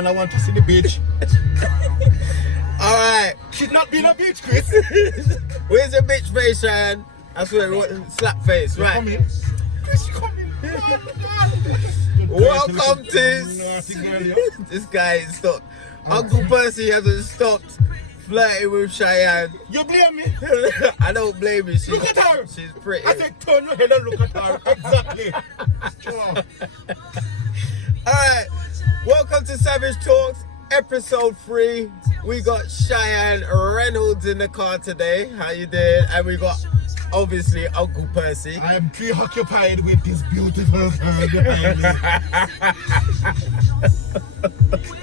And I want to see the beach. Alright. Should not be in a beach, Chris. Where's your bitch face, Cheyenne? That's what it was. Slap face, right? Come in. Chris, you come in. Welcome to... This guy is stopped. Uncle Percy hasn't stopped flirting with Cheyenne. You blame me? I don't blame you. Look at her. She's pretty. I said turn your head and look at her. Exactly. Sure. Alright, welcome to Savage Talks, episode 3. We got Chian Reynolds in the car today. How you doing? And we got, obviously, Uncle Percy. I am preoccupied with this beautiful girl behind me.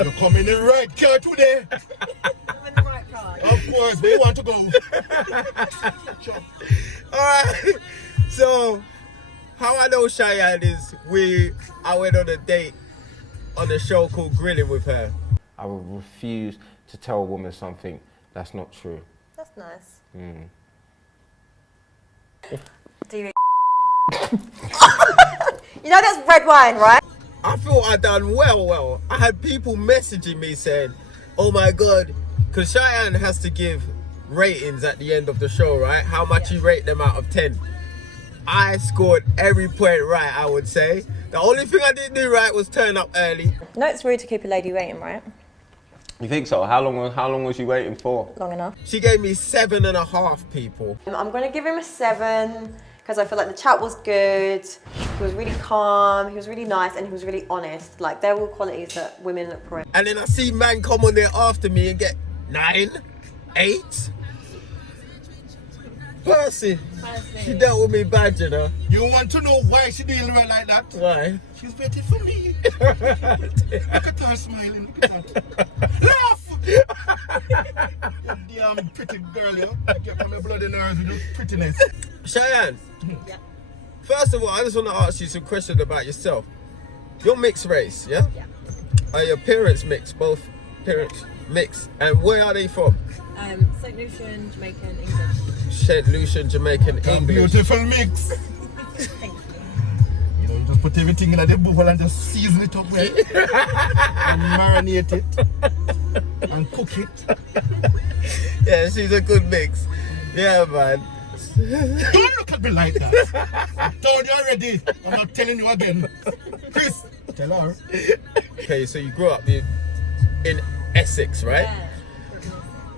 You're coming in the right car today. I'm in the right car. Of course, where you want to go? Sure. Alright, so how I know Cheyenne is I went on a date on a show called Grilling with her. I will refuse to tell a woman something that's not true. That's nice. Mm. Do you? You know that's red wine, right? I thought I done well. I had people messaging me saying, oh my God, because Cheyenne has to give ratings at the end of the show, right? How much you rate them out of 10. I scored every point right, I would say. The only thing I didn't do right was turn up early. No, it's rude to keep a lady waiting, right? You think so? How long was you waiting for? Long enough. She gave me 7.5 people. I'm gonna give him a 7 because I feel like the chat was good. He was really calm, he was really nice, and he was really honest. Like, they're all qualities that women look for. And then I see man come on there after me and get 9, 8. Percy, she dealt with me bad, you know. You want to know why she dealing with like that? Why? She's waiting for me. Look at her smiling. Look at that. Laugh! You damn pretty girl, you. Get on my bloody nerves with your prettiness. Cheyenne, Yeah. first of all, I just want to ask you some questions about yourself. You're mixed race, yeah? Yeah. Are your parents mixed? Both parents mixed? And where are they from? St. Lucian, Jamaican, English. St. Lucian, Jamaican, A English. beautiful mix. Thank you. You know, you just put everything in the bowl and just season it up well. And marinate it. And cook it. Yeah, she's a good mix. Yeah, man. Don't look at me like that. I told you already. I'm not telling you again. Chris, tell her. Okay, so you grew up in Essex, right? Yeah.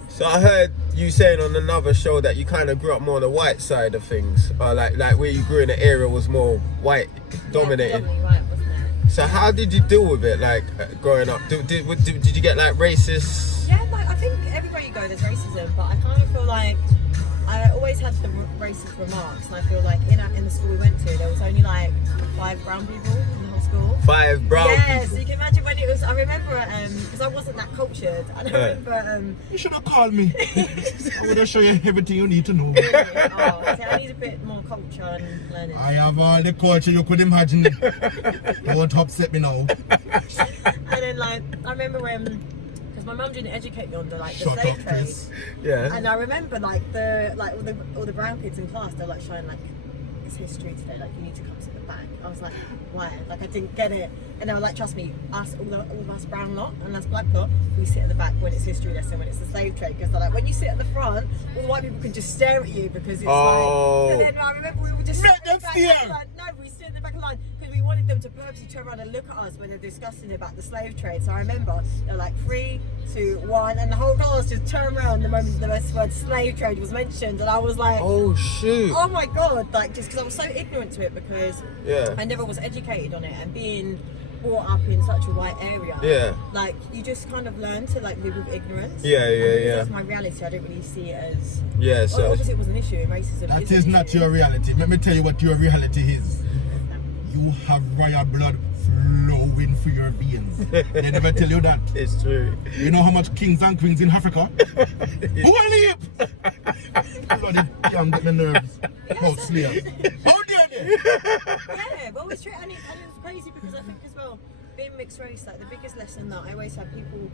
So I heard you saying on another show that you kind of grew up more on the white side of things, or like where you grew in the area was more white dominated. Yeah, right, wasn't it? So how did you deal with it, like growing up? Did you get like racist? Yeah, like I think everywhere you go there's racism, but I kind of feel like I always had the racist remarks, and I feel like in the school we went to there was only like 5 brown people in the whole school. 5 brown Yeah, people. so you can imagine when it was. I remember because I wasn't that cultured, and I remember. You should have called me. I would have shown you everything you need to know. Oh, see, I need a bit more culture and learning. I have all the culture you could imagine. Don't upset me now. And then like I remember when, because my mum didn't educate me on the Shut slave up, trade, Chris. Yeah. and I remember like all the brown kids in class, they're like showing like it's history today, like you need to come to the back. I was like, why? Like I didn't get it, and they were like, trust me, us all of us brown lot and us black lot, we sit at the back when it's history lesson, when it's the slave trade, because they're like when you sit at the front, all the white people can just stare at you because it's like. And then I remember we were just Let them steer. no, we stood in the back of the line because we wanted them to purposely turn around and look at us when they're discussing about the slave trade. So I remember they're like 3, 2, 1, and the whole class just turned around the moment the word slave trade was mentioned, and I was like, Oh shoot. oh my god, like just because I was so ignorant to it because Yeah. I never was educated on it, and being brought up in such a white area, Yeah. like you just kind of learn to like live with ignorance. Yeah, And because yeah. that's my reality. I don't really see it as. Yeah. Well, So obviously it was an issue. Racism. That an is not issue. your reality. Let me tell you what your reality is. You have royal blood flowing through your veins. They never tell you that. it's true. You know how much kings and queens in Africa? Bloody damn, get my nerves. How slaves. How dare they? Yeah, but it's true, and it's crazy because I think as well, being mixed race, like the biggest lesson that I always had people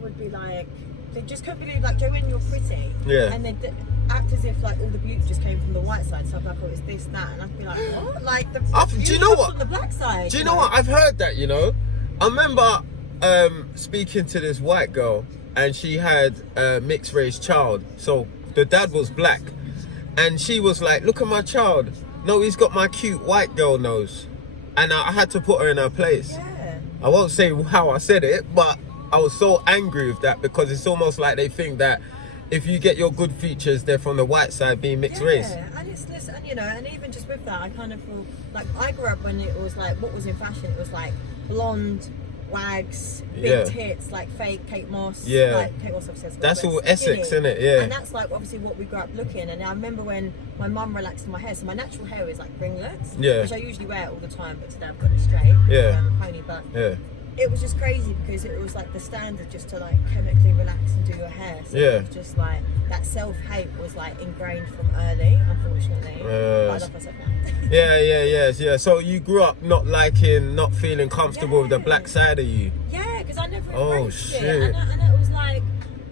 would be like, they just couldn't believe like, Joe, when you're pretty, Yeah. and they'd act as if like all the beauty just came from the white side. So I'm like, oh, it's this, that, and I'd be like, what? Like the Do you beauty know comes what? from the black side. Do you know what? I've heard that, you know. I remember speaking to this white girl, and she had a mixed race child. So the dad was black, and she was like, "Look at my child. No, he's got my cute white girl nose," and I had to put her in her place. Yeah. I won't say how I said it, but I was so angry with that because it's almost like they think that if you get your good features, they're from the white side being mixed race. And it's this, and you know, and even just with that, I kind of feel like I grew up when it was like what was in fashion. It was like blonde, wags, big tits, like fake Kate Moss. Yeah. Like Kate Moss obviously. That's all skinny. Essex, isn't it? Yeah. And that's like obviously what we grew up looking. And I remember when my mum relaxed my hair. So my natural hair is like ringlets, Yeah. which I usually wear all the time, but today I've got it straight. Yeah. Pony, but Yeah. it was just crazy because it was like the standard just to like chemically relax and do your hair. So Yeah. it was just like that self-hate was like ingrained from early, unfortunately. But I love myself now. Yeah. So you grew up not feeling comfortable with the black side of you. Yeah, because I never Oh, embraced shit. it. And it was like,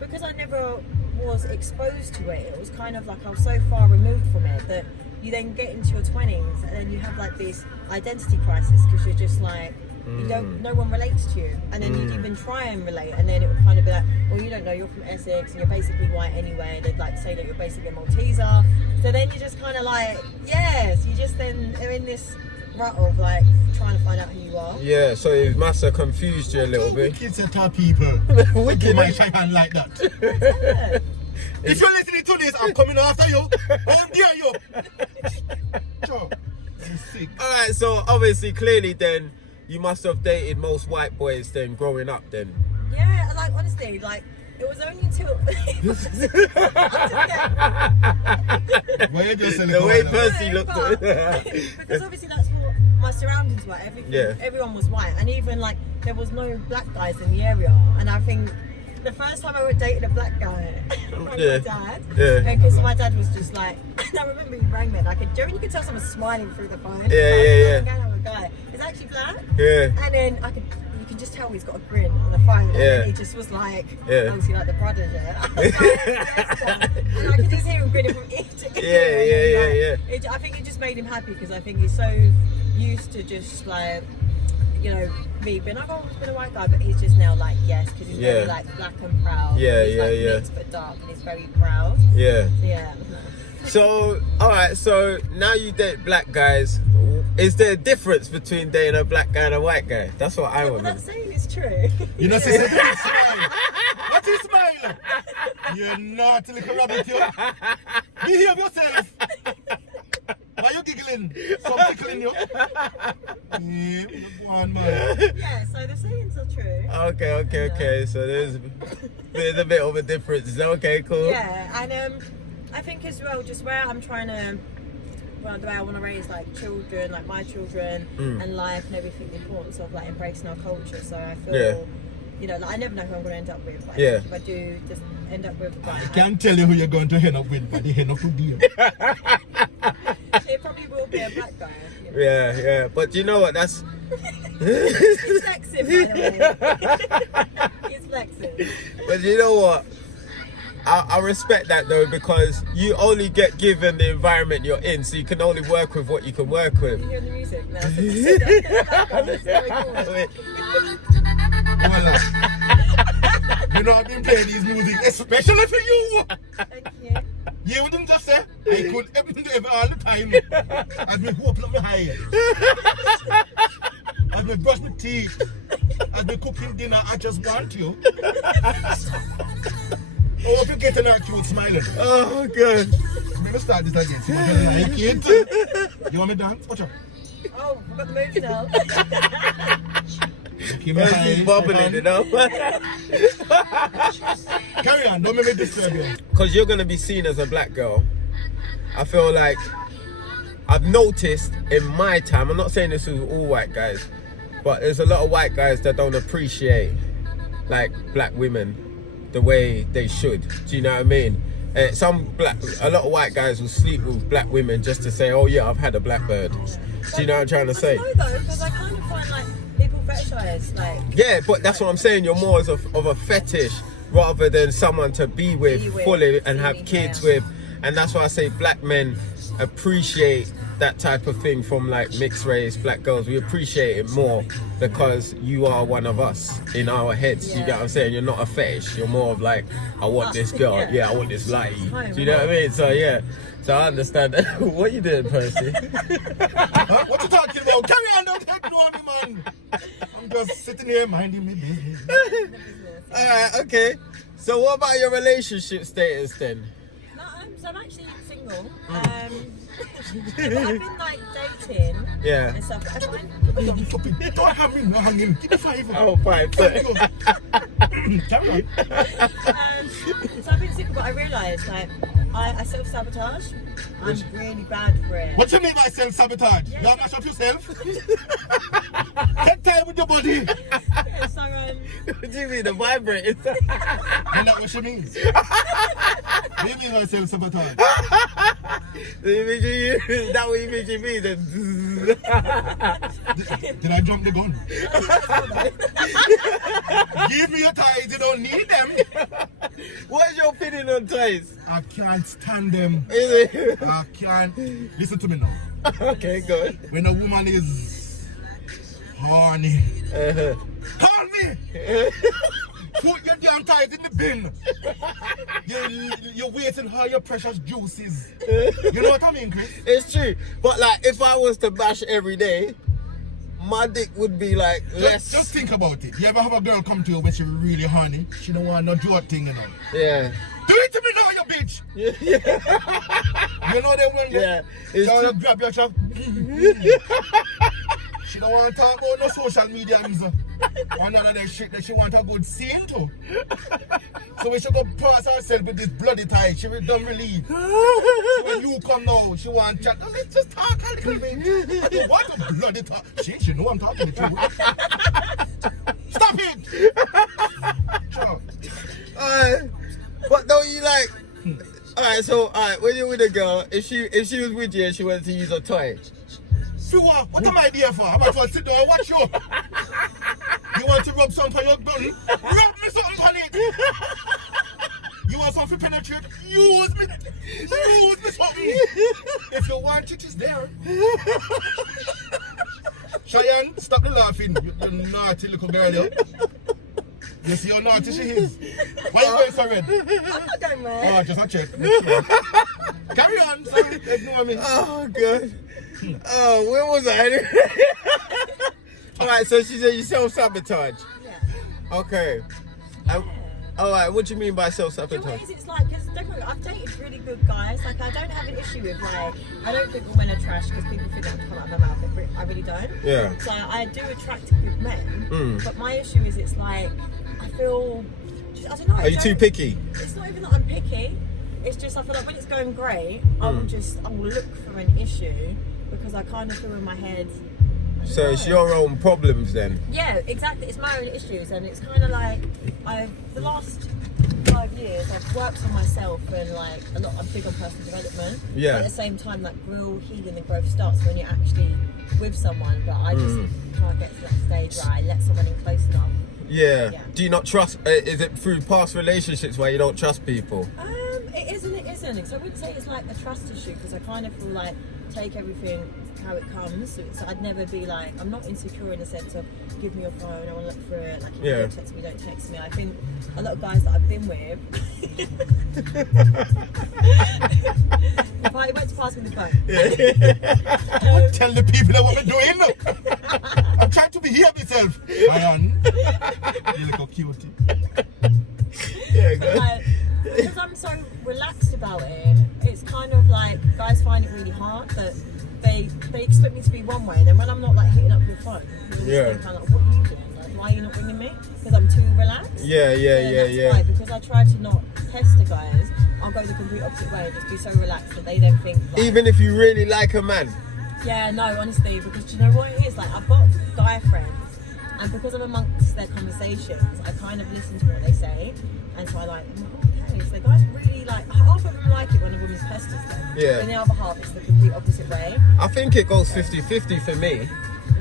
because I never was exposed to it, it was kind of like I was so far removed from it that you then get into your 20s and then you have like this identity crisis because you're just like, you don't, no one relates to you, and then you'd even try and relate, and then it would kind of be like, well, you don't know, you're from Essex and you're basically white anyway, and they'd like say that you're basically a Malteser, so then you just kind of like, yes, you just then are in this rut of like trying to find out who you are. Yeah, so it must have confused you a little bit. Kids are tough people. Wicked. My hand like that. Yeah. If you're listening to this, I'm coming after you. How dare you? Joe, you're sick. Alright, so obviously, clearly then, you must have dated most white boys then growing up then. Yeah, like honestly, like it was only until Why you just The way Percy No, looked but- at it. because obviously that's what my surroundings were. Everyone was white, and even like there was no black guys in the area. And I think the first time I dated a black guy, my dad, because my dad was just like, and I remember he rang me, and you could tell someone smiling through the phone. Yeah. Guy. He's actually black. Yeah. And then you can just tell he's got a grin on the phone. And Yeah. he just was like, Yeah. obviously like the brothers, yeah. I was like, and I could just hear him grinning from ear to ear. Yeah. I think it just made him happy because I think he's so used to just like, you know, me being like, oh, he's been a white guy, but he's just now like, yes, because he's very like black and proud. He's like mixed but dark, and he's very proud. Yeah. Yeah. So, alright, so now you date black guys. Is there a difference between dating a black guy and a white guy? That's what I Well, want to that's saying it's true. You know, say smile. What is smile? You naughty little rabbit, you. Behave yourself. Why you giggling? Some tickling you. Yeah, go on, man. Yeah, so the sayings are true. Okay. So there's a bit of a difference. Okay, cool. Yeah, and I think as well, just where I'm trying to, well, the way I want to raise like children, like my children, and life and everything, the importance of like embracing our culture. So I feel, you know, like I never know who I'm going to end up with. But I think if I do just end up with, like, I can't tell you who you're going to end up with, but they end up with you. it probably will be a black guy. You know? Yeah. But you know what? That's He's flexing, by the way. He's flexing. But you know what? I respect that though, because you only get given the environment you're in, so you can only work with what you can work with. You hearing the music now? So you said that. It's very cool. Well, you know, I've been playing these music, especially for you. Thank you. You wouldn't just say, I could ever all the time. As me open up my eye. As me brush my teeth. As me cooking dinner, I just want you. Oh, if you're getting that cute smiling. Oh god. Let me start this again. See what I like it. You want me to dance? Watch out. Oh, I've got the moves now. Keep my Percy's eye. bubbling, you know? Carry on, don't make me disturb you. Because you're going to be seen as a black girl. I feel like I've noticed in my time, I'm not saying this with all white guys, but there's a lot of white guys that don't appreciate like black women the way they should. Do you know what I mean? A lot of white guys will sleep with black women just to say, oh yeah, I've had a blackbird. Do you know what I'm trying to say? I don't know though, because I kind of find like people fetishize like. Yeah, but that's what I'm saying. You're more of a fetish rather than someone to be with fully and have kids with. And that's why I say black men appreciate that type of thing from like mixed race black girls, we appreciate it more because you are one of us in our heads. You Yeah. get what I'm saying? You're not a fetish. You're more of like, I want Us, this girl. yeah. Yeah, I want this lady. Time, Do you know what I mean? So yeah. So I understand that. What you doing, Percy? Huh? What you talking about? Carry on, don't ignore me, man. I'm just sitting here minding my business. Alright, okay. So what about your relationship status then? No, so I'm actually single. But I've been like dating Yeah. and stuff. I find, Don't have me hanging. Give me 5. Oh, fine. Thank you. Carry on. so I've been single, but I realised like I self-sabotage. I'm really bad for it. What you mean by self-sabotage? Yeah, You don't mash up yourself? Take time with your body. Yeah, so What do you mean, the vibrator? And that's what she means. What do you mean by self-sabotage? That what you mean you mean? Did I jump the gun? Give me your ties, you don't need them. What is your opinion on ties? I can't stand them. Is it? I can't. Listen to me now. Okay, good. When a woman is horny, Uh-huh. call me. Put your damn ties in the bin. You're waiting for your precious juices. You know what I mean, Chris? It's true. But like, if I was to bash every day, my dick would be like less. Just think about it. You ever have a girl come to you when she really horny? She don't want no drug thing, you know. Yeah. Do it to me now, you bitch. Yeah. You know them when Yeah. you It's grab your chop. She don't want to talk about no social media. Or none of that shit that she want a good scene to. So we should go pass herself with this bloody tie. She will done relieve. So when you come now, she want chat. Let's just talk a little bit. I don't want a bloody talk. She know I'm talking the truth. Stop it! Sure. But don't you like? Alright, so alright, when you're with a girl, if she was with you and she wanted to use a toy, So what am I there for? I'm about to sit down and watch you. You want to rub something on your belly? Rub me something on it. You want something to penetrate? Use me something. If you want it, it's there. Cheyenne, stop the laughing. You naughty little girl, you. You see how naughty she is. Why you going so red? I'm not going red. Oh, just a check. Make sure. Carry on, sorry, ignore me. oh god. Oh, where was I? Alright, so she said you self-sabotage. Yeah. Okay. Alright, what do you mean by You know self-sabotage? what it is? It's like, because don't get me wrong, I've dated really good guys. Like, I don't have an issue with, like, I don't think women are trash because people think that to come out of my mouth. I really don't. Yeah. So I do attract good men. But my issue is, it's like, I feel, I don't know. Are you too picky? It's not even that I'm picky. It's just, I feel like when it's going great, I will look for an issue because I kind of feel in my head. I don't So it's know. your own problems then? Yeah, exactly. It's my own issues, and it's kind of like the last 5 years I've worked on myself and like a lot. I'm big on personal development. Yeah. But at the same time, like real healing and growth starts when you're actually with someone. But I just can't get to that stage where I let someone in close enough. Yeah. Yeah. Do you not trust? Is it through past relationships where you don't trust people? It isn't. It isn't. So I wouldn't say it's like a trust issue because I kind of feel like take everything how it comes. So I'd never be like, I'm not insecure in the sense of give me your phone, I want to look through it. Like if you don't text me, don't text me. I think a lot of guys that I've been with, if I went to pass me the phone. Tell the people that what we're doing. I'm trying to behave myself. Iron. You look a cutie. Yeah, good. Like, because I'm so relaxed about it, it's kind of like guys find it really hard that they expect me to be one way, and then when I'm not like hitting up your phone, they're kind of like, what are you doing? Like, why are you not ringing me? Because I'm too relaxed. Yeah. That's why, because I try to not pester guys, I'll go the complete opposite way and just be so relaxed that they then think. Like, Even if you really like a man. yeah, no, honestly, because do you know what it is? Like, I've got guy friends, and because I'm amongst their conversations, I kind of listen to what they say, and so I'm like, okay, so the guys really like, half of them like it when a woman's pesters them, Yeah. and the other half it's the complete opposite way. I think it goes 50-50 for me.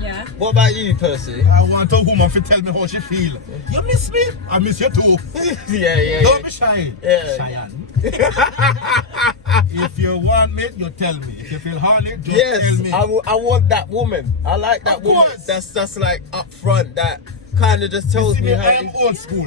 Yeah. What about you, Percy? I want a woman to tell me how she feel. You miss me? I miss you too. Yeah. Don't be shy. Yeah. Cheyenne. If you want me, you tell me. If you feel horny, just Yes, tell me. I want that woman. I like that Of woman. course. That's like up front. That kind of just You tells see me me, how. I am old school.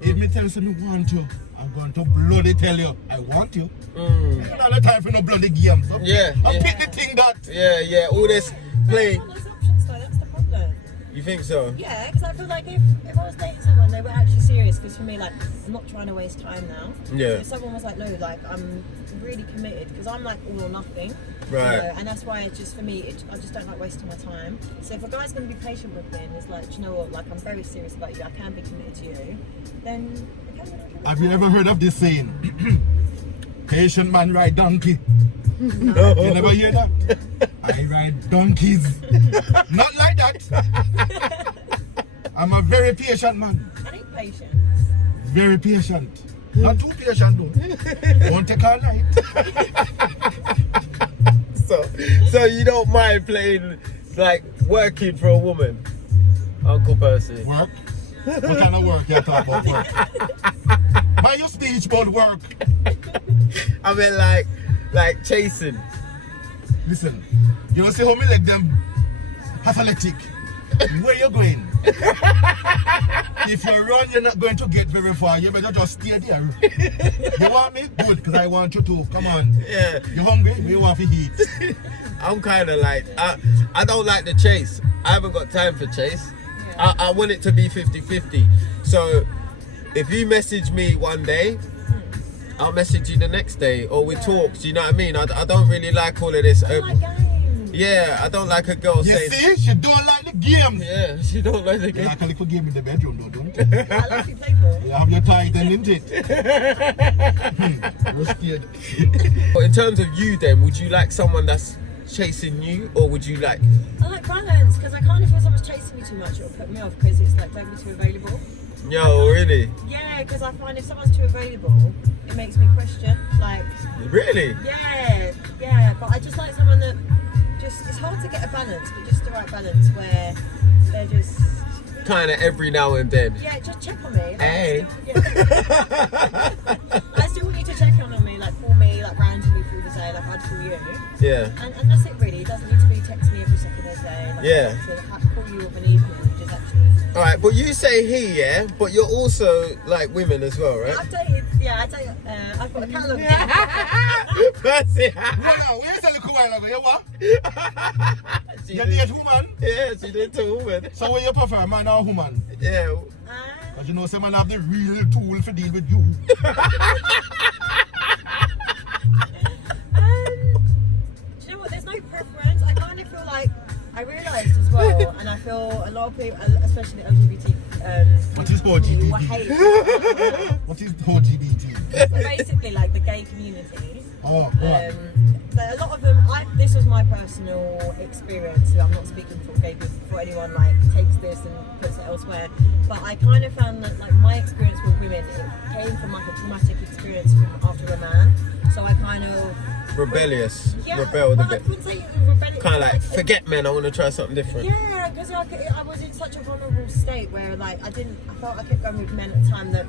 If me tell you me want you, I'm going to bloody tell you I want you. Mm. I don't have time for no bloody games. Yeah, I yeah. pick the thing that. Yeah. All this playing. All those options though, that's the problem. You think so? Yeah, because I feel like if I was dating someone, they were actually serious. Because for me, like, I'm not trying to waste time now. Yeah. So if someone was like, no, like, I'm really committed, because I'm like all or nothing. Right. You know, and that's why it's just for me, I just don't like wasting my time. So if a guy's going to be patient with me and is like, do you know what, like, I'm very serious about you, I can be committed to you, then. Okay, Have you ever heard of this saying? Patient man ride donkey. No. You never hear that? I ride donkeys. Not like that. I'm a very patient man. I need patience. Very patient. Not too patient though. Won't take all night. So you don't mind playing, like, working for a woman, Uncle Percy? Work? What kind of work you talk about work? Why your speech about work? I mean, like chasing. Listen, you don't see how me leg them athletic. Where you going? If you run, you're not going to get very far. You better just stay there. You want me? Good, because I want you to. Come on. Yeah. You hungry? We want to eat. I'm kind of like, I don't like the chase. I haven't got time for chase. Yeah. I want it to be 50-50. So if you message me one day, I'll message you the next day, or we talk. Do you know what I mean? I don't really like all of this. I like games. Yeah, I don't like a girl You saying. see? She don't like the games. Yeah, she don't like the You game. like a little game in the bedroom though, don't you? I like to play for. You have your Titan, isn't it? You're scared. But in terms of you then, would you like someone that's chasing you, or would you like... I like balance, because I kind of feel someone's chasing me too much, it'll put me off, because it's like, don't be too available. Yo, really? Yeah, because I find if someone's too available, it makes me question. Like, Really? yeah. But I just like someone that just, it's hard to get a balance, but just the right balance where they're just, Kind of every now and then. yeah, just check on me. Like, Hey. I still want you to check on me, like call me, like randomly through the day, like I'd call you. Yeah. And that's it really. It doesn't need to be text me every second of the day. Like, Yeah. To call you of an evening, which is actually. Alright, but you say he, yeah? But you're also like women as well, right? I've dated, I've got a catalogue. Percy. Wow, where's the little while ago? You what? She You did- date woman? Yeah, she did to woman. So what you prefer, man or woman? Yeah. Because you know some man have the real tool for deal with you. Do you know what? There's no preference. I kind of feel like I realised as well, and I feel a lot of people, especially LGBT, What is LGBT? will hate. What is LGBT? Basically, like the gay community. Oh, what? But a lot of them, this was my personal experience, so I'm not speaking for gay people, for anyone like takes this and puts it elsewhere, but I kind of found that like my experience with women, it came from like a traumatic experience from after a man, so I kind of Rebellious. yeah, Rebelled a well, I bit. couldn't say it was rebellious. Kind of like, forget men, I want to try something different. Yeah, because I was in such a vulnerable state where like I felt I kept going with men at the time that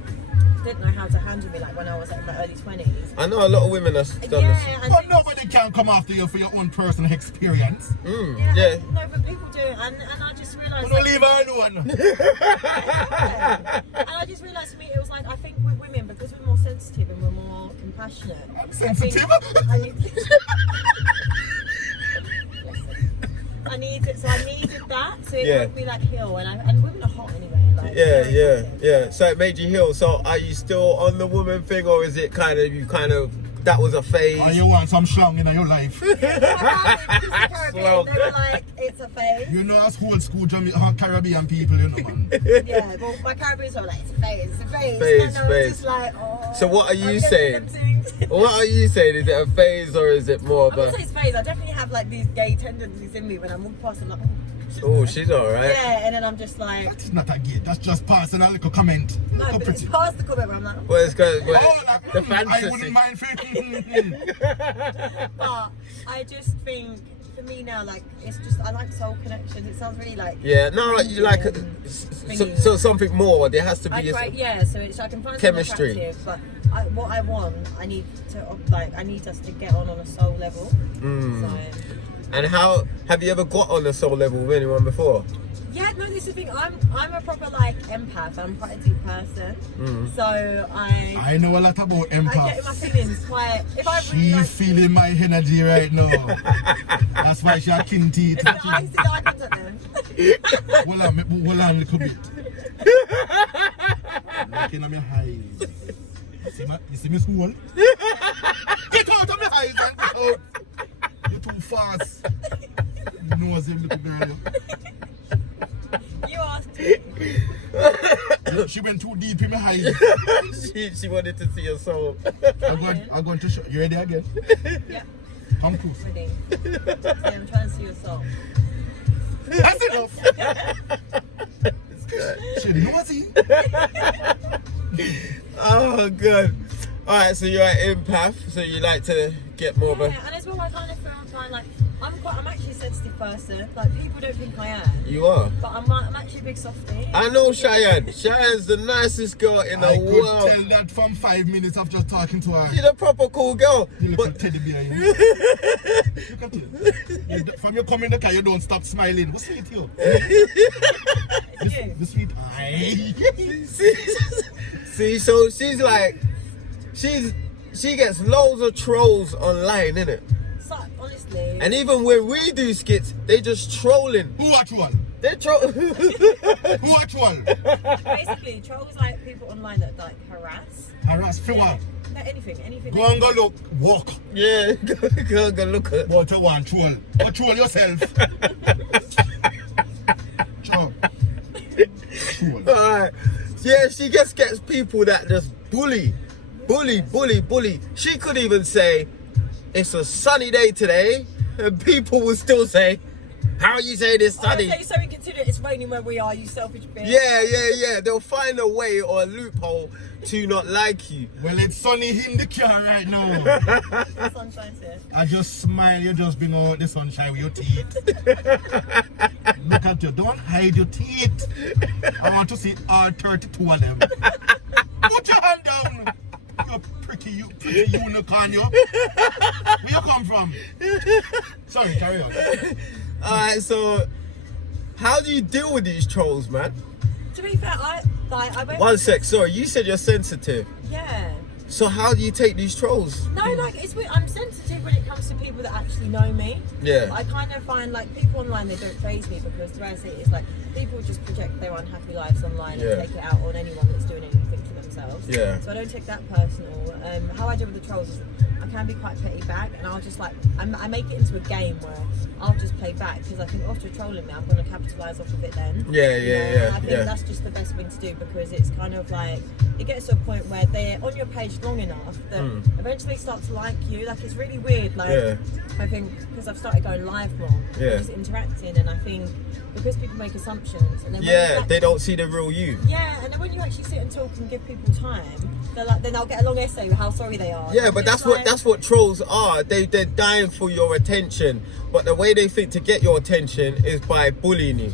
didn't know how to handle me, like when I was like in my early 20s. I know a lot of women have done this. Yeah, But nobody can come after you for your own personal experience. Yeah. No, but people do, and I just realised. You don't leave her alone. And I just realised for me, it was like I think with women, because we're more sensitive and we're more compassionate. Sensitive? I needed that, so it Yeah. helped me like heal, and women are hot anyway. Like, Yeah. So it made you heal. So are you still on the woman thing, or is it kind of that was a phase? Or you want some slang in your life. They were like, it's a phase. You know us old school Caribbean people, you know, man. Yeah, well, my Caribbeans were like, it's a phase. Phase, and I was phase. just like, oh. So what are you I'm getting saying? them things. What are you saying? Is it a phase or is it more of I wouldn't a... say it's phase. I definitely have like these gay tendencies in me when I'm walking past. I'm like, Oh, she's alright. yeah, and then I'm just like, That's not a gay. That's just passing a little comment. no, but it's past the comment where I'm like, Well, it's because Oh, like, the I fantasy. wouldn't mind. but I just think for me now, like it's just I like soul connections. It sounds really like Yeah, no, you like thingy. so something more. There has to be so it's I can find chemistry. something attractive, but what I want, I need us to get on a soul level. So, And how have you ever got on a soul level with anyone before? yeah, no, this is the thing. I'm a proper like empath. I'm quite a deep person. So I know a lot about I get in my empaths. feelings quite. If I really She's like, feeling my energy right now. That's why she has king teeth. it's the eyes that I contact them. Hold on a little bit. Looking at my eyes. You see me small? Get out of my eyes and get out. You're too fast. Nosy little girl. You asked. She went too deep in my eyes. she wanted to see your soul. I'm going to show you. Ready again? Yep. Come close. Ready. Yeah, I'm trying to see your soul. That's enough. She nosy. Oh, good. All right, so you're an empath, so you like to get more of a. Yeah, and as well, I kind of feel like I'm actually a sensitive person. Like people don't think I am, You are. but I'm actually a big softie. I know Cheyenne. Cheyenne's the nicest girl in the I could world. tell that from 5 minutes of just talking to her. She's a proper cool girl. You little But teddy bear. You look at you. From you come in the car, you don't stop smiling. What's sweet you? It's you. The sweet eye. see, so she's like, she gets loads of trolls online, innit? So honestly, And even when we do skits, they just trolling. Who watch one? They troll. Who watch one? basically, trolls like people online that like harass. Harass for what? No, anything. Go and go look. Walk. Yeah, go look at. What you want, troll? Or troll yourself. Troll. Troll. Alright. Yeah, she just gets people that just bully. She could even say, it's a sunny day today, and people will still say, how you say this sunny? I say so we consider it's raining where we are, you selfish bitch. Yeah. They'll find a way or a loophole to not like you. Well, it's sunny in the car right now. The sun shines here. I just smile, you just bring out the sunshine with your teeth. Look at you, don't hide your teeth. I want to see all 32 of them. Put your hand down. You pretty unicorn, you. Where you come from? Sorry, carry on. Alright, so how do you deal with these trolls, man? To be fair, I went. One sec, sorry, you said you're sensitive. Yeah. So how do you take these trolls? No, like it's weird. I'm sensitive when it comes to people that actually know me. Yeah. But I kind of find like people online, they don't faze me because the way I see it is like people just project their unhappy lives online Yeah. and take it out on anyone that's doing anything to themselves. Yeah. So I don't take that personal. How I deal with the trolls is I can be quite petty back, and I'll just like I make it into a game where I'll just play back because I think after trolling me, I'm going to capitalise off of it then. Yeah. And I think that's just the best thing to do because it's kind of like it gets to a point where they're on your page long enough that eventually start to like you. Like it's really weird. Like I think because I've started going live more, just interacting, and I think because people make assumptions, and then when they don't see the real you. Yeah, and then when you actually sit and talk and give people time, they're like, then I'll get a long essay with how sorry they are. Yeah, but that's what trolls are. They're dying for your attention, but the way they think to get your attention is by bullying you,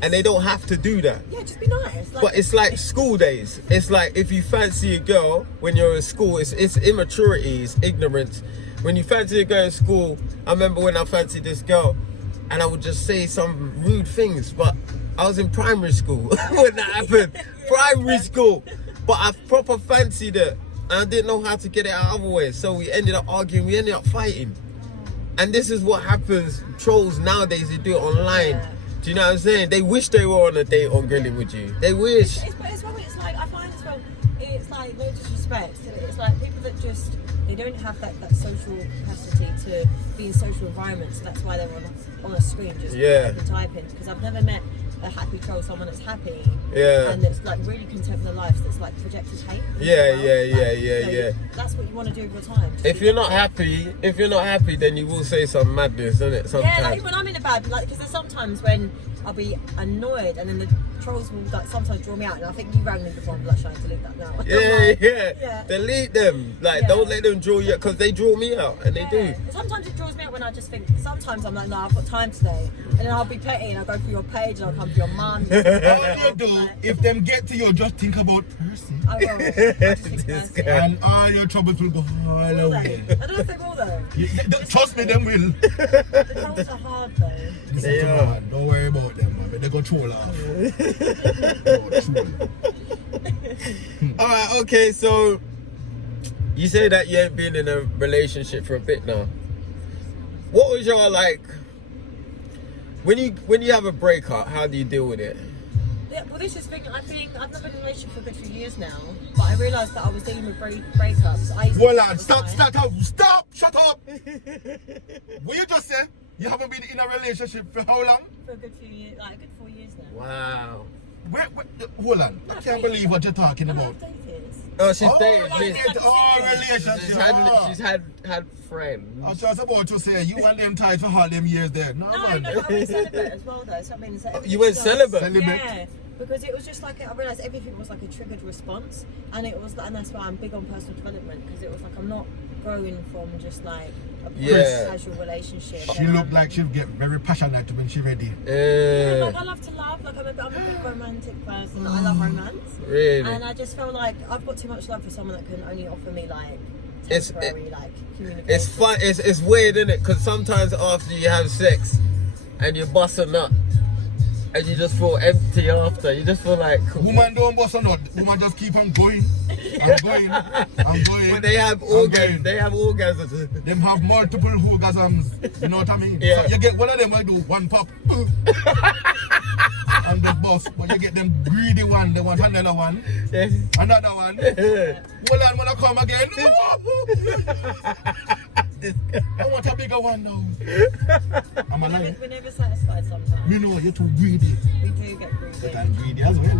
and they don't have to do that. Yeah, just be nice. Like, But it's like school days. It's like if you fancy a girl when you're in school, it's immaturity, it's ignorance. When you fancy a girl in school, I remember when I fancied this girl, and I would just say some rude things, but I was in primary school when that happened. Primary school. But I proper fancied it, and I didn't know how to get it out otherwise. So we ended up arguing, we ended up fighting. And this is what happens. Trolls nowadays, they do it online. Yeah. Do you know what I'm saying? They wish they were on a date on grilling with you. They wish. It's like, I find as well, it's like no disrespect. It's like people that just, they don't have that social capacity to be in social environments. So that's why they're on a screen just typing. Because I've never met a happy troll, someone that's happy and that's like really content with their lives, that's like projected hate. That's what you want to do with your time. If you're not happy, then you will say some madness, isn't it? Sometimes. Yeah, like when I'm in a bad, like because there's sometimes when I'll be annoyed and then the trolls will like sometimes draw me out, and I think you rang me before, I'm like trying to delete that now. Yeah. Delete them. Like don't let them draw you, because they draw me out, and they do. Sometimes it draws me out like when I just think, sometimes I'm like, no, I've got time today. And then I'll be petty and I'll go through your page and I'll come to your mum. All you do, if them get to you, just think about Percy. I will. I just think This Percy. guy. And all your troubles will go all Will they? away. I don't know if they will though. Trust me, them will. The trolls are hard though. Listen They to are. man, don't worry about them, man. They go troll off. Go troll. Alright, okay, so you say that you ain't been in a relationship for a bit now. What was your like when you have a breakup, how do you deal with it? Yeah, well, this is the thing. I think I've not been in a relationship for a good few years now, but I realised that I was dealing with breakups. I used to Well, think lad, it stop, was fine. stop, shut up. What you just said? You haven't been in a relationship for how long? For a good few years, like a good 4 years now. Wow. Hold on, I can't believe what you're talking No, about. I've dated. Oh, she's Oh, dated. like She's, it, relationship. she's had friends. I was just about to say, you and them tied for all them years there. No, No, man. no, but I went celibate as well though. So I mean, You went celibate? Celibate? Yeah, because it was just like I realised everything was like a triggered response, and it was, and that's why I'm big on personal development, because it was like I'm not growing from just like a Yeah. casual relationship. She looked like she'd get very passionate when she ready. Yeah, like I love to love, like I'm a big romantic person. I love romance, Really? and I just feel like I've got too much love for someone that can only offer me like It's- temporary like communication. It's fun. It's weird, isn't it? Because sometimes after you have sex and you bust a nut and you just feel empty after. You just feel like Woman don't bust a nut. Woman just keep on going. I'm going. when they have orgasms, they have orgasms. Them have multiple orgasms. You know what I mean? Yeah. So you get one of them, I do one pop. And the boss, but you get them greedy one, they want another one, Yeah. another one. Hold on, when I come again. I want a bigger one now. I'm a liar. We're never satisfied sometimes. Me know you're too greedy. We do get greedy. But I'm greedy as well.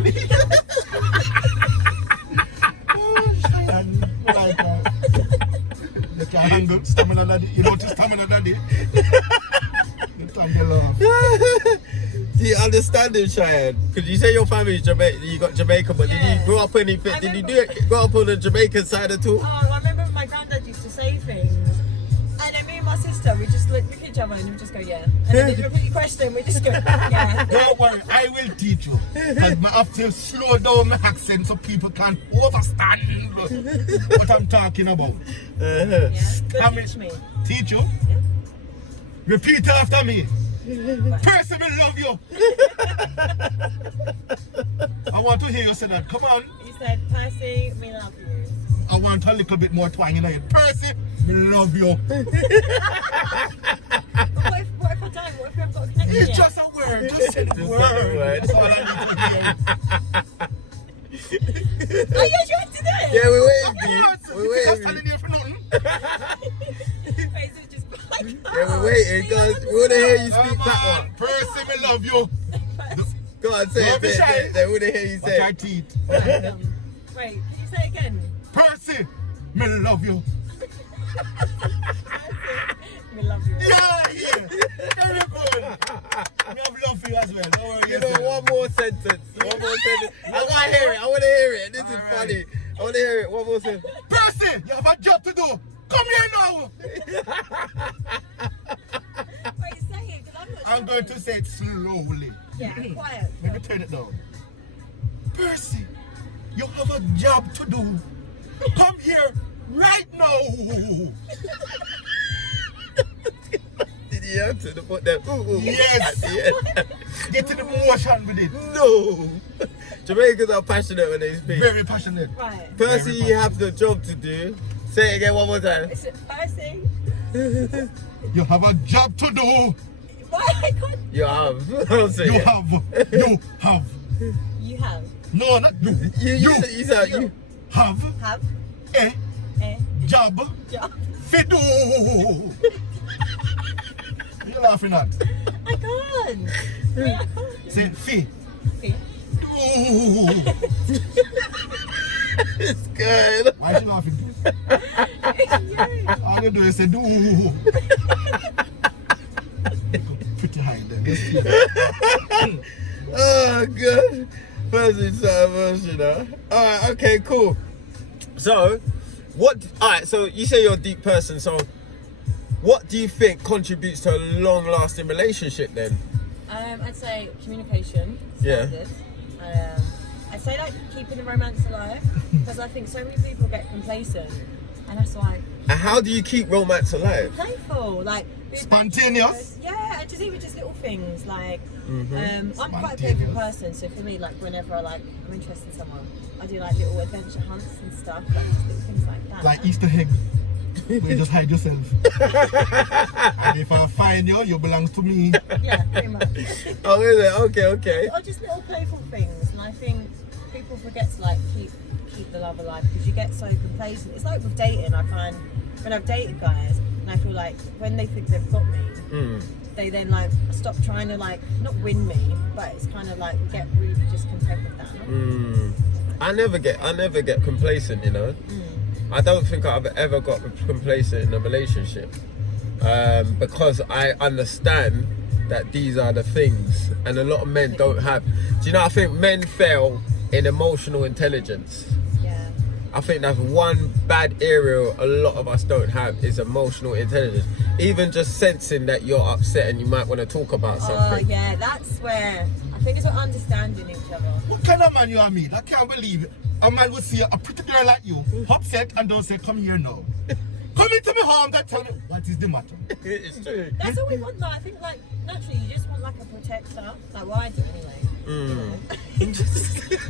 Oh, Cheyenne, I like that. You can't handle stamina daddy. You know what is stamina daddy? You time you laugh. Do you understand him, Cheyenne? Because you say your family is Jamaican, you got Jamaica, but did Yeah. you grow up anything? I Did you remember- grow up on the Jamaican side at all? Oh, I remember my granddad used to say things, and then me and my sister, we just look at each other and we just go, yeah. And then they'd repeat your question, we just go, yeah. Don't worry, I will teach you. Because I have to slow down my accent so people can understand what I'm talking about. Yeah, How but many- teach me. Teach you? Repeat after me. Percy, me love you. I want to hear you say that. Come on. You said, Percy, me love you. I want a little bit more twang in it. Percy, me love you. But what if I don't? What if we haven't got a connection It's yet? just a word. Just say the Just word. say the word. That's all I need to hear. Oh, yeah, you have to do it? Yeah, we're Of waiting for you. course. We're You think I'm waiting. standing here for nothing? Wait, so it's just like, Yeah, we're waiting, guys. We want to hear you speak Come that on. one. Percy, me love you. Go on, say Don't it. be Say shy. it. They want to hear you Watch say our it. teeth. Wait, can you say it again? Percy, me love you. Me love you. Yeah. Very good. Me have love for you as well. Don't worry. Give her one more sentence. One more sentence. I want to hear it. I want to hear it. This is All funny. right. I want to hear it. One more sentence. Percy, you have a job to do. Come here now. Wait, say it, because I'm not I'm sure. going to say it slowly. Yeah, quiet. Let me turn it down. Percy, you have a job to do. Come here right now. Did you have to put that ooh Yes. at the end? Get to the motion with it. No. Jamaicans are passionate when they speak. Very passionate. Right. Percy, Very you have the job to do. Say it again one more time. Is it Percy? You have a job to do. Why I can't? You have. I'll say You it. have. You have. You have. No, not you. You said you. have Have a a job job. to do. You're laughing at. I can't. Wait, I can't. Say fi. See? Do. It's good. Why is she laughing? All you do is say do. Pretty high there. Oh, good. Percy's so emotional. Alright, okay, cool. So, what? Alright, so you say you're a deep person, so What do you think contributes to a long-lasting relationship then? I'd say communication. Yeah. Standard. I'd say like keeping the romance alive, because I think so many people get complacent, and that's why. And how do you keep romance alive? Playful, like Spontaneous? Yeah, just even just little things like. Mm-hmm. I'm quite a playful person, so for me, like whenever I'm interested in someone, I do like little adventure hunts and stuff, like just little things like that. Like Easter egg. Where you just hide yourself. And if I find you, you belong to me. Yeah, pretty much. Oh, is it? Okay. Or just little playful things, and I think people forget to like keep the love alive because you get so complacent. It's like with dating. I find when I've dated guys, and I feel like when they think they've got me, they then like stop trying to like not win me, but it's kind of like get really just content with that. I never get complacent, you know. I don't think I've ever got complacent in a relationship because I understand that these are the things, and a lot of men don't have. Do you know? I think men fail in emotional intelligence. Yeah. I think that's one bad area a lot of us don't have is emotional intelligence. Even just sensing that you're upset and you might want to talk about something. Oh yeah, that's where I think it's about understanding each other. What kind of man you are, me? I can't believe it. A man would see a pretty girl like you, upset, and don't say, come here now. Come into my home and tell me, what is the matter? It's true. That's all we want though. I think like naturally you just want like a protector. Like what I do anyway. You know?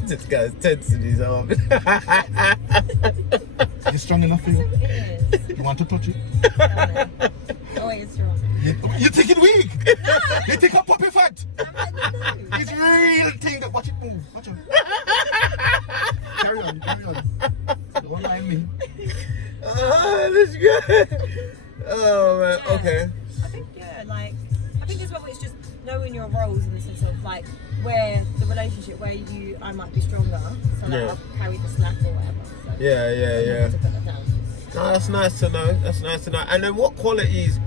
This guy's tense in his arm. It's strong enough for you? It is. You want to touch it? Oh wait, it's wrong. You think it weak? No. You think I'm puppy fat? I'm like, no. It's real thing that watch it move. Watch it. Carry on. Don't mind me. Oh, that's good. Oh man, Yeah. okay. I think I think as well it's just knowing your roles in the sense of like where the relationship where I might be stronger, so like Yeah. I'll carry the slack or whatever. So Yeah. to put that down. No, that's nice to know. And then what qualities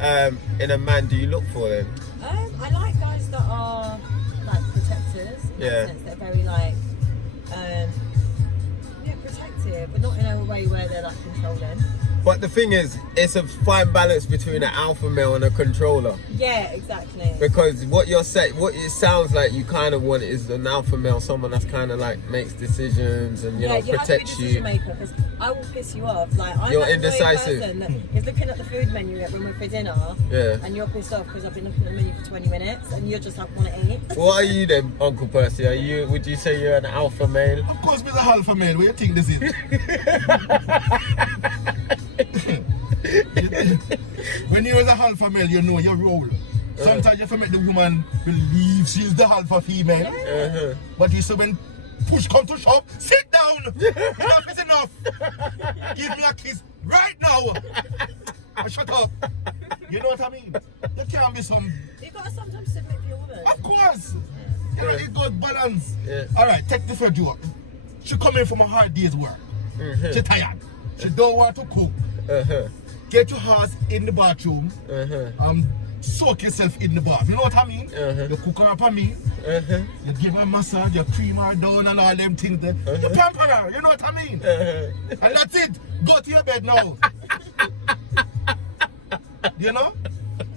in a man do you look for then? I like guys that are like protectors. In Yeah. that sense. They're very like protective, but not in a way where they're like controlling. But the thing is, it's a fine balance between an alpha male and a controller. Yeah, exactly. Because what you're saying, what it sounds like you kind of want is an alpha male, someone that's kind of like makes decisions and you know you have to be a protects decision you. maker because I will piss you off. Like I'm You're that annoying indecisive. person that is looking at the food menu when we're for dinner, Yeah. and you're pissed off because I've been looking at the menu for 20 minutes and you're just like want to eat. What are you then, Uncle Percy? Would you say you're an alpha male? Of course, Mr. Alpha male. What do you think this is? When you're the alpha male, you know your role. Sometimes you have to make the woman believe she's the alpha female. But you say when push come to shove, sit down. Enough is enough. Give me a kiss right now. Or shut up. You know what I mean? There can't be some. You gotta sometimes submit to your woman. Of course. You know, it goes balance. Yeah. Alright, take the first joke. She come in from a hard day's work. She tired. She don't want to cook. Get your ass in the bathroom. Soak yourself in the bath. You know what I mean? You cook her up a meal. You give her a massage, you cream her down and all them things there. You pamper her. You know what I mean? And that's it. Go to your bed now. You know?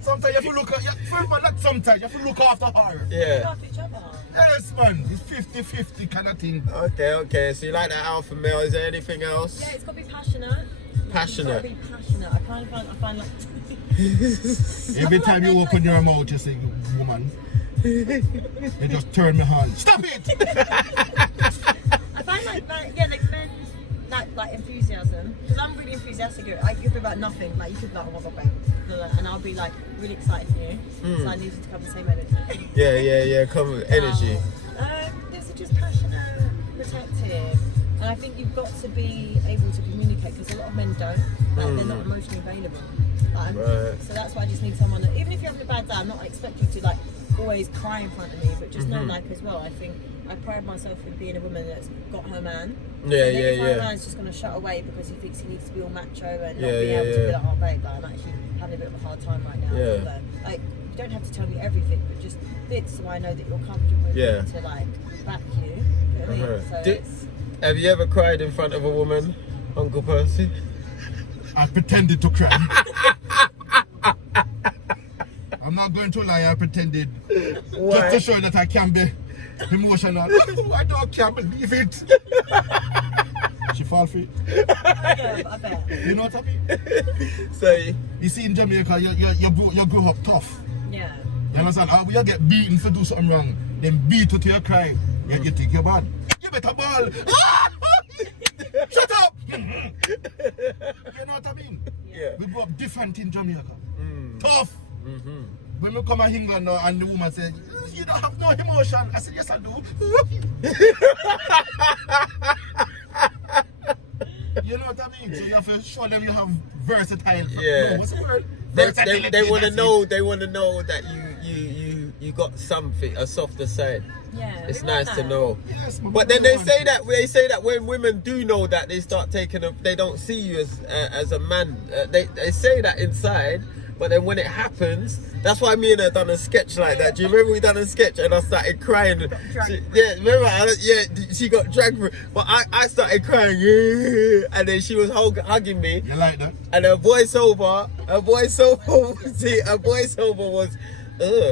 Sometimes you have to look at, not sometimes, you have to look after her. Yeah. After each other. Yes, man. It's 50-50 kind of thing. Okay. So you like that alpha male? Is there anything else? Yeah, it's gotta be passionate. Passionate. It's gotta be passionate. I find like. Every time you open your mouth, you say, woman. You just turn my hand. Stop it! I find like men like enthusiasm because I'm really enthusiastic. I could be about nothing. Like you could be like, oh my god, babe, and I'll be like really excited for you. So I need you to come the same energy. Yeah. Come with energy. This is just passionate, protective, and I think you've got to be able to communicate because a lot of men don't. Like they're not emotionally available. Right. So that's why I just need someone that, even if you're having a bad day, I'm not expecting you to like always cry in front of me, but just know like as well. I think I pride myself in being a woman that's got her man. Yeah. If her man's just gonna shut away because he thinks he needs to be all macho and not be able to be like, oh babe, like, I'm actually having a bit of a hard time right now. Yeah. But, like you don't have to tell me everything, but just bits so I know that you're comfortable with me to like back you. You know what I mean? So Have you ever cried in front of a woman, Uncle Percy? I pretended to cry. not going to lie, I pretended. Why? Just to show that I can be emotional. I can't believe it. She fall for it. Yeah, I bet. You know what I mean? So, You see in Jamaica, you grow up tough. Yeah. You understand? You get beaten for do something wrong. Then beat you till you cry. You think you're bad. You better ball. Shut up! You know what I mean? yeah. We grew up different in Jamaica. Tough. When we come to England now and the woman said, you don't have no emotion. I said, yes I do. You know what I mean? So you have to show them you have versatile. Yeah. No, what's the word? They Versatility, want to that's know. it. They want to know that you got something, a softer side. Yeah. It's we want nice to that. know. Yes, But then they say that when women do know that, they start taking they don't see you as a man. They say that inside, but then when it happens, that's why me and her done a sketch like that. Do you remember we done a sketch and I started crying? Yeah, remember? She got dragged through, but I started crying, yeah, and then she was hugging me. You like that? And her voiceover was, I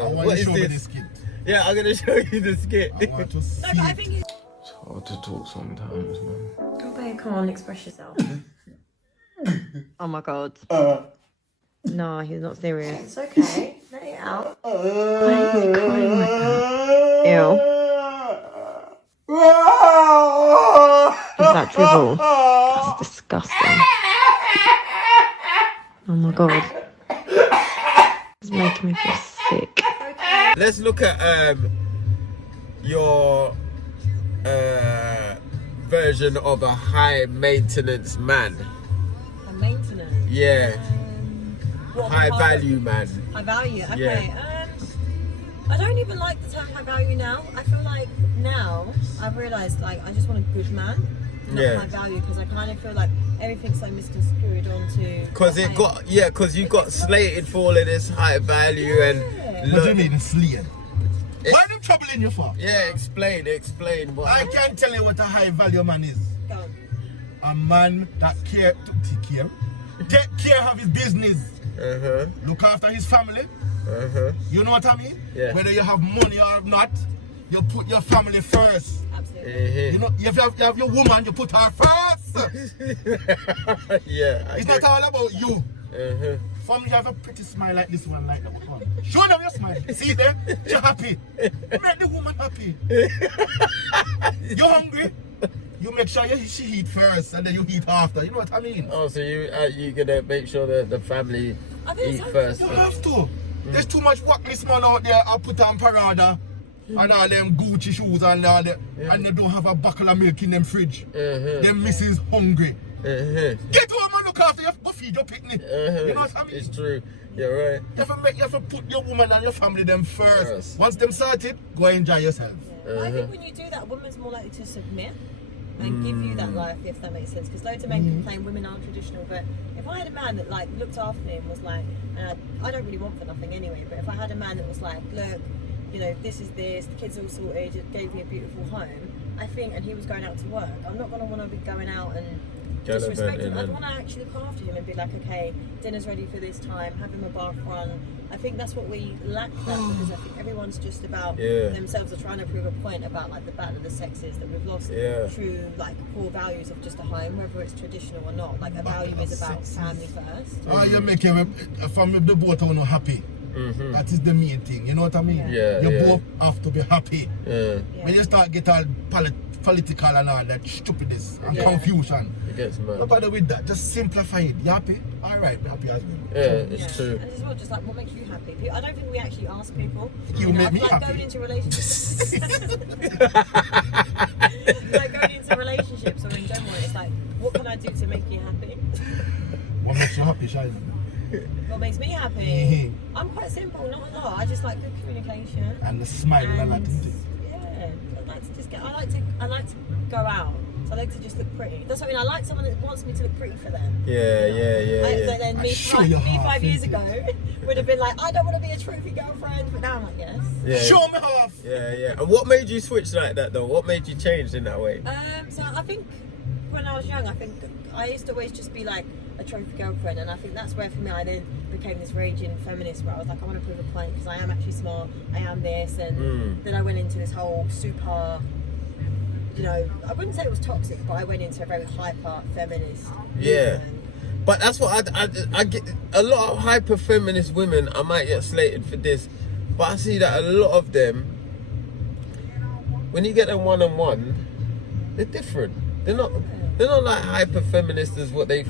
want what to is show me this? this kid. Yeah, I'm gonna show you the skit. I want to see No, but I it. think you. It's hard to talk sometimes, man. Oh, babe, come on, express yourself. Oh my god. No, he's not serious. It's okay. Let it out. Why is he crying like that? Ew. Is that dribble? That's disgusting. Oh my god. It's making me feel sick. Let's look at your version of a high maintenance man. A maintenance. Yeah, What high part? value man. High value, okay. Yeah. I don't even like the term high value now. I feel like now I've realised like I just want a good man, not Yeah. high value, because I kind of feel like everything's so misconstrued onto. Cause you got slated for all of this high value and What do you mean, slave? Why them trouble in your for? yeah, explain what. I can't tell you what a high value man is. Go. A man that take care of his business, look after his family. You know what I mean? Yeah. Whether you have money or not, you put your family first. Absolutely. You know, if you have your woman, you put her first. Yeah. It's not all about you. From you have a pretty smile like this one, like that one. Show them your smile. See there? You're happy. Make the woman happy. You're hungry. You make sure she eat first and then you eat after. You know what I mean? Oh, so you gonna make sure that the family I think eat so. first? You have to. There's too much workless man out there. I put on Parada and all them Gucci shoes and all that, and they don't have a buckle of milk in them fridge. Them missus hungry. Get home and look after you. Go feed your picnic. You know what I mean? It's true. You're right. You have to put your woman and your family them first. Yes. Once them started, go enjoy yourself. Well, I think when you do that, a woman's more likely to submit and give you that life, if that makes sense. Because loads of men complain women aren't traditional, but if I had a man that like looked after me and was like, I don't really want for nothing anyway, but if I had a man that was like, look, you know, this is this, the kids all sorted, it gave me a beautiful home, I think, and he was going out to work, I'm not going to want to be going out and disrespect him. I'd want to actually look after him and be like, okay, dinner's ready for this time, have him a bath run. I think that's what we lack that, because I think everyone's just about themselves, are trying to prove a point about like the battle of the sexes, that we've lost true like core values of just a home, whether it's traditional or not. Like a value is about family first. Oh, you make your family, the both are not happy. That is the main thing, you know what I mean? You both have to be happy. When you start get all political and all that stupidness and confusion, It gets mad. no bother with that, just simplify it. You happy? Alright, be happy as well. It's true. And as well, just like what makes you happy. I don't think we actually ask people. You make me like happy. Going into relationships. Like going into relationships or in general, it's like, what can I do to make you happy? What makes you happy, Shine? What makes me happy? I'm quite simple, not a lot. I just like good communication. And the smile and all that, isn't it? Yeah, I like to just I like to go out. So I like to just look pretty. That's what I mean. I like someone that wants me to look pretty for them. Like, then me, show like, your me heart, 5 years isn't ago would have been like, I don't want to be a trophy girlfriend, but now I'm like, yes. Show me off! Yeah. And what made you switch like that though? What made you change in that way? So I think when I was young, I think I used to always just be like a trophy girlfriend, and I think that's where for me I then became this raging feminist where I was like, I want to prove a point because I am actually smart, I am this, and then I went into this whole super, you know, I wouldn't say it was toxic, but I went into a very hyper feminist Yeah. movement. But that's what I get. A lot of hyper feminist women, I might get slated for this, but I see that a lot of them, when you get them one-on-one, they're different. They're not like hyper feminists as what they I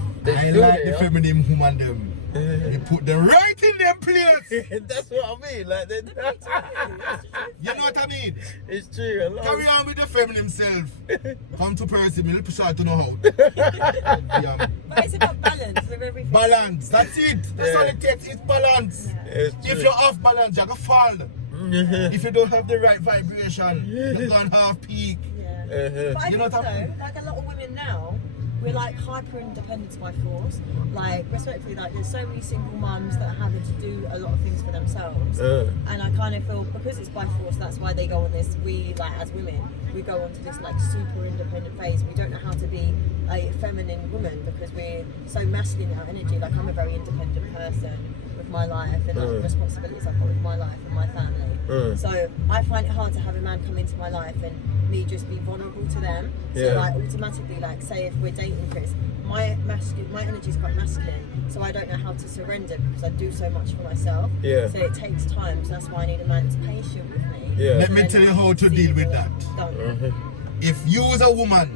feel like they the are. feminine woman them. They put them right in them place. That's what I mean. Like, You know what I mean? it's true. A lot Carry on with the feminine self. Come to Percy, me push out to know how. Yeah. But it's about balance with everything. Balance, that's it. That's Yeah. all it takes is balance. Yeah. It's If true. you're off balance, you're gonna fall. If you don't have the right vibration, you're gonna half peak. Yeah. But I You know think what I mean? so, like a lot of women now, we're like hyper independent by force. Like respectfully, like there's so many single mums that are having to do a lot of things for themselves. And I kind of feel because it's by force, that's why they go on this. We like as women, we go on to this like super independent phase. We don't know how to be a feminine woman because we're so masculine in our energy. Like I'm a very independent person with my life and like the responsibilities I've got with my life and my family. So I find it hard to have a man come into my life and me just be vulnerable to them. So Yeah. like automatically, like say if we're dating Chris, my energy is quite masculine, so I don't know how to surrender because I do so much for myself. Yeah. So it takes time. So that's why I need a man that's patient with me. Yeah. Let me tell you how to deal with that. Done. If you as a woman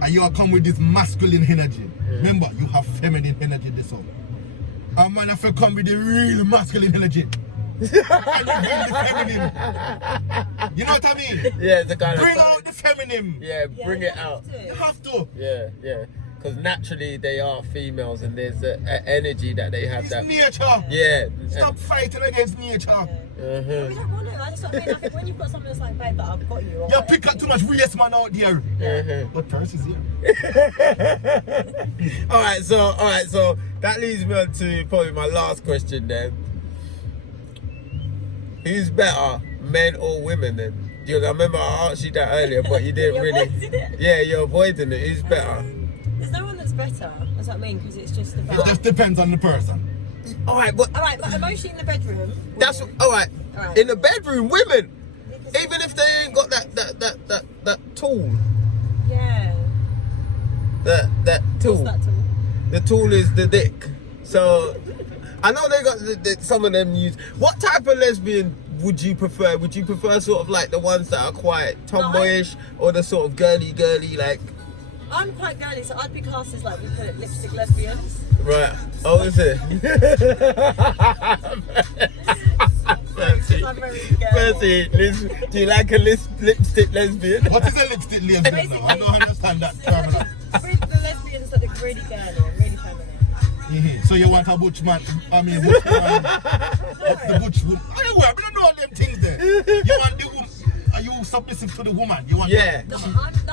and you are come with this masculine energy, remember you have feminine energy this one. A man have to come with the real masculine energy. And you bring the feminine. You know what I mean? Yeah, the kind Bring of out the feminine. yeah, bring you it out. have to. You have to. Yeah. Because naturally they are females, and there's an energy that they have It's that. nature. Yeah. Stop fighting against nature. We don't want to. That's what I mean. I think when you've got something that's like, babe, that I've got you. Or You whatever. pick up too much race man out there. But Percy's here. All right, so that leads me on to probably my last question then. Who's better, men or women then? I remember I asked you that earlier, but you didn't You really. avoided it. Yeah, you're avoiding it. Who's better? There's no one that's better. That's what I mean, because it's just It about. just depends on the person. All right, but All right, but emotionally in the bedroom. that's women. all right. All right. In the bedroom, women, Because- even if they ain't got that tool, Yeah. that tool. What's that tool? The tool is the dick. So I know they got some of them use. What type of lesbian would you prefer? Would you prefer sort of like the ones that are quite tomboyish, or the sort of girly like? I'm quite girly, so I'd be classed as like we call it lipstick lesbians. Right. Oh, is it? Percy, I'm very girly. Percy, do you like a lipstick lesbian? What is a lipstick lesbian now? I don't understand that term. The lesbians that are really girly and really feminine. So you want a butch man? I mean, butch man. The butch woman. I don't know all them things there. You want the woman? Are you submissive to the woman? You want? Yeah. No,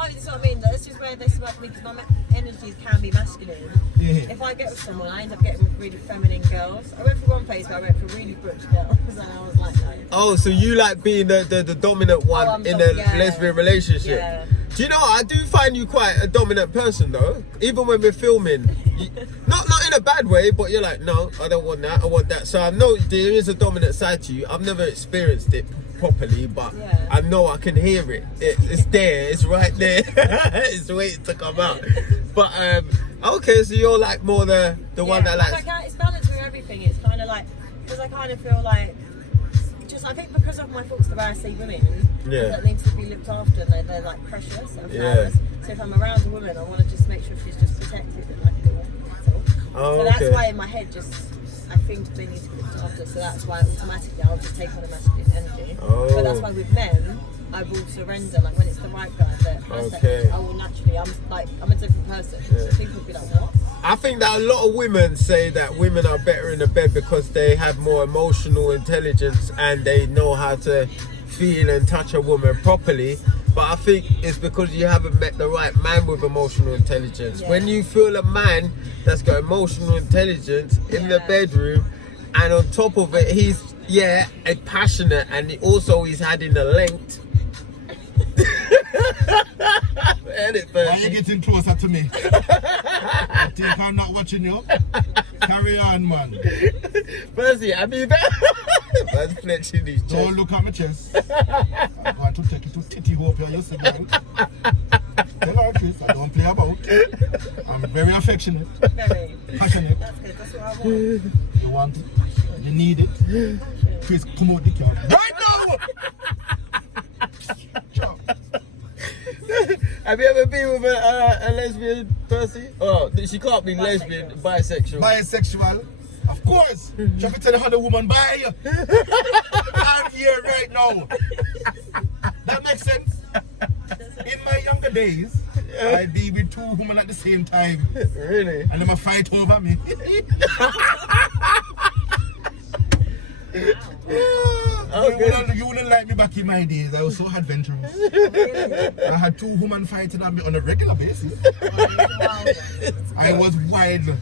this is what I mean. This is where this works for me because my energies can be masculine. If I get with someone, I end up getting with really feminine girls. I went for one phase where I went for really butch girls, and I was like, no. Oh, so you like being the dominant one I'm in a yeah. lesbian relationship? Yeah. Do you know what? I do find you quite a dominant person though. Even when we're filming, not in a bad way, but you're like, no, I don't want that. I want that. So I know there is a dominant side to you. I've never experienced it properly, but Yeah. I know I can hear it. It's there. It's right there. It's waiting to come out. But okay, so you're like more the one that likes. It's balanced with everything. It's kind of like because I kind of feel like just I think because of my thoughts the way I see women Yeah. that need to be looked after and they're like precious and Yeah. flowers. So if I'm around a woman, I want to just make sure she's just protected and I can do all. Oh, So that's okay. why in my head I think they need to be looked after. So that's why automatically I'll just take on a masculine energy. Oh. But that's why with men I will surrender. Like when it's the right guy that has that, Okay. I will naturally. I'm a different person. Yeah. So people would be like, what? I think that a lot of women say that women are better in the bed because they have more emotional intelligence and they know how to feel and touch a woman properly. But I think it's because you haven't met the right man with emotional intelligence. Yeah. When you feel a man that's got emotional intelligence in the Yeah. bedroom, and on top of it, he's passionate, and also he's had in the length. Edit Why you Percy. getting closer to me? I think I'm not watching you. Carry on, man. Percy, I mean, man's flexing his chest. Don't look at my chest. I want to take you to Titty Hope here, you sit down. Tell her, Chris, I don't play about. I'm very affectionate, Very. passionate. That's good. That's what I want. You want it, you need it. Chris, come out the car. Right now! Have you ever been with a lesbian, Percy? Oh, she can't be lesbian, bisexual. Bisexual. Of course. You have to tell another woman, bye. I'm here right now. That makes sense. In my younger days, I'd be with two women at the same time. Really? And them a fight over me. You wouldn't like me back in my days. I was so adventurous. I had two women fighting on me on a regular basis. I was wild.